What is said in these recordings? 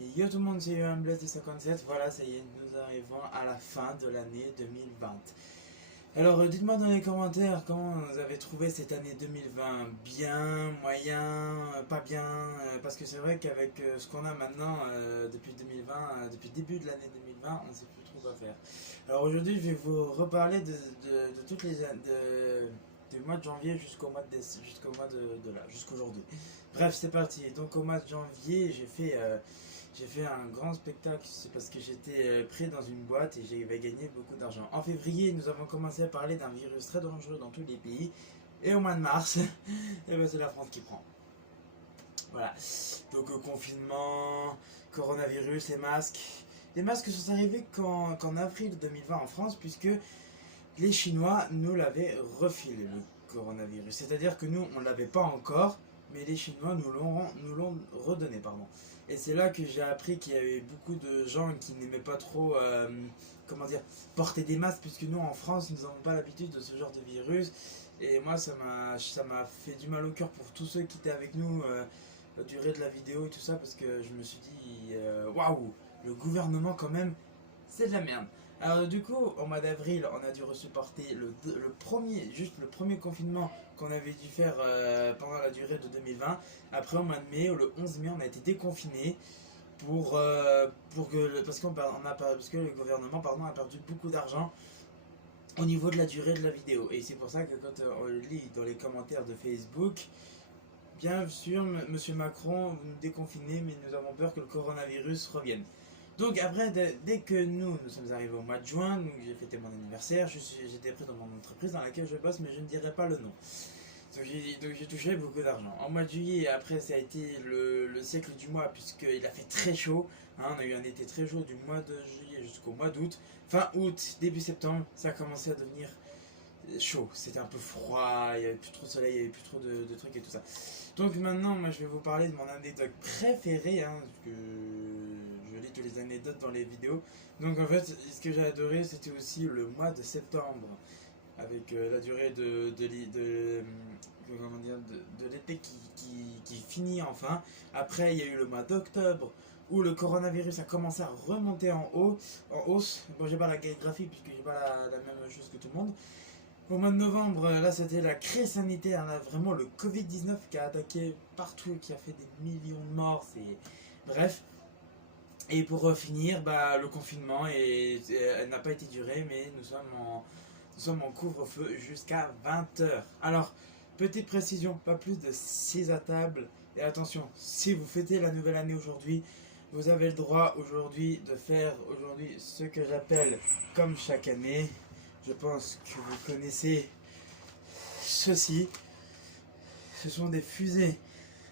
Yo tout le monde, c'est Blaise de 57. Voilà, ça y est, nous arrivons à la fin de l'année 2020. Alors, dites-moi dans les commentaires comment vous avez trouvé cette année 2020. Bien, moyen, pas bien. Parce que c'est vrai qu'avec ce qu'on a maintenant depuis 2020, depuis le début de l'année 2020, on ne sait plus trop quoi faire. Alors aujourd'hui, je vais vous reparler de toutes les du mois de janvier jusqu'au mois de là, jusqu'aujourd'hui. Bref, c'est parti. Donc au mois de janvier, j'ai fait un grand spectacle, c'est parce que j'étais pris dans une boîte et j'avais gagné beaucoup d'argent. En février, nous avons commencé à parler d'un virus très dangereux dans tous les pays. Et au mois de mars, et ben c'est la France qui prend. Voilà. Donc confinement, coronavirus, les masques. Les masques sont arrivés qu'en avril 2020 en France, puisque les Chinois nous l'avaient refilé, le coronavirus. C'est-à-dire que nous, on ne l'avait pas encore, mais les Chinois nous l'ont redonné, pardon. Et c'est là que j'ai appris qu'il y avait beaucoup de gens qui n'aimaient pas trop, comment dire, porter des masques, puisque nous, en France, nous n'avons pas l'habitude de ce genre de virus. Et moi, ça m'a fait du mal au cœur pour tous ceux qui étaient avec nous la durée de la vidéo et tout ça, parce que je me suis dit, waouh, le gouvernement quand même, c'est de la merde. Alors du coup, au mois d'avril, on a dû supporter le premier confinement qu'on avait dû faire pendant la durée de 2020. Après, au mois de mai, le 11 mai, on a été déconfiné parce que le gouvernement a perdu beaucoup d'argent au niveau de la durée de la vidéo. Et c'est pour ça que quand on lit dans les commentaires de Facebook, bien sûr, Monsieur Macron, vous nous déconfinez, mais nous avons peur que le coronavirus revienne. Donc après, dès que nous sommes arrivés au mois de juin, donc j'ai fêté mon anniversaire, j'étais pris dans mon entreprise dans laquelle je bosse, mais je ne dirai pas le nom. Donc j'ai touché beaucoup d'argent. En mois de juillet, après, ça a été le siècle du mois, puisqu'il a fait très chaud. Hein, on a eu un été très chaud du mois de juillet jusqu'au mois d'août. Fin août, début septembre, ça a commencé à devenir chaud. C'était un peu froid, il n'y avait plus trop de soleil, il n'y avait plus trop de trucs et tout ça. Donc maintenant, moi, je vais vous parler de mon anecdote préférée, hein, parce que je lis toutes les anecdotes dans les vidéos. Donc en fait, ce que j'ai adoré, c'était aussi le mois de septembre, avec la durée comment dire, de l'été qui finit enfin. Après, il y a eu le mois d'octobre, où le coronavirus a commencé à remonter en hausse. Bon, j'ai pas la graphie, puisque j'ai pas la même chose que tout le monde. Au mois de novembre, là c'était la crise sanitaire, là, vraiment le Covid-19 qui a attaqué partout, qui a fait des millions de morts, bref. Et pour finir, bah, le confinement n'a pas été duré, mais nous sommes en couvre-feu jusqu'à 20h. Alors, petite précision, pas plus de 6 à table. Et attention, si vous fêtez la nouvelle année aujourd'hui, vous avez le droit aujourd'hui de faire aujourd'hui ce que j'appelle comme chaque année. Je pense que vous connaissez ceci. Ce sont des fusées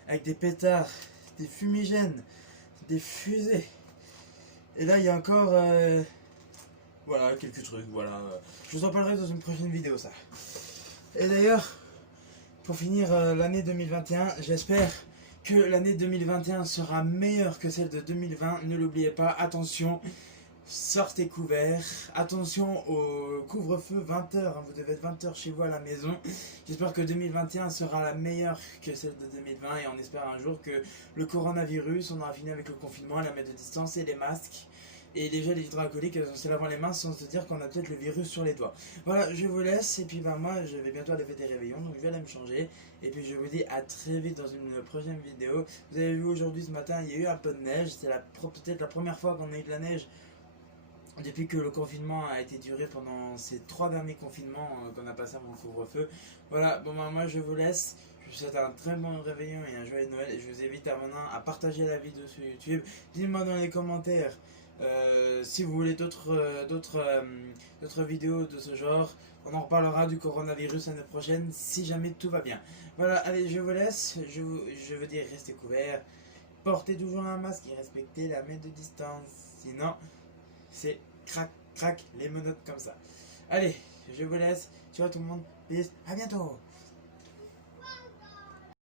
avec des pétards, des fumigènes, des fusées. Et là, il y a encore voilà, quelques trucs. Voilà. Je vous en parlerai dans une prochaine vidéo, ça. Et d'ailleurs, pour finir l'année 2021, j'espère que l'année 2021 sera meilleure que celle de 2020. Ne l'oubliez pas, attention. Sortez couverts, attention au couvre-feu 20h, hein, vous devez être 20h chez vous à la maison. J'espère que 2021 sera la meilleure que celle de 2020 et on espère un jour que le coronavirus, on aura fini avec le confinement, la mètre de distance et les masques. Et les gels hydroalcooliques, se lavant les mains sans se dire qu'on a peut-être le virus sur les doigts. Voilà, je vous laisse et puis bah moi je vais bientôt aller faire des réveillons, donc je vais aller me changer. Et puis je vous dis à très vite dans une prochaine vidéo. Vous avez vu aujourd'hui ce matin, il y a eu un peu de neige, c'est peut-être la première fois qu'on a eu de la neige depuis que le confinement a été duré pendant ces 3 derniers confinements qu'on a passé avant le couvre-feu. Voilà, bon bah, moi je vous laisse. Je vous souhaite un très bon réveillon et un joyeux Noël. Et je vous invite à maintenant à partager la vidéo sur YouTube. Dites-moi dans les commentaires si vous voulez d'autres vidéos de ce genre. On en reparlera du coronavirus l'année prochaine si jamais tout va bien. Voilà, allez, je vous laisse. Je veux dire, restez couverts. Portez toujours un masque et respectez la mètre de distance. Sinon, c'est crac, crac, les menottes comme ça. Allez, je vous laisse. Ciao tout le monde. Peace. À bientôt.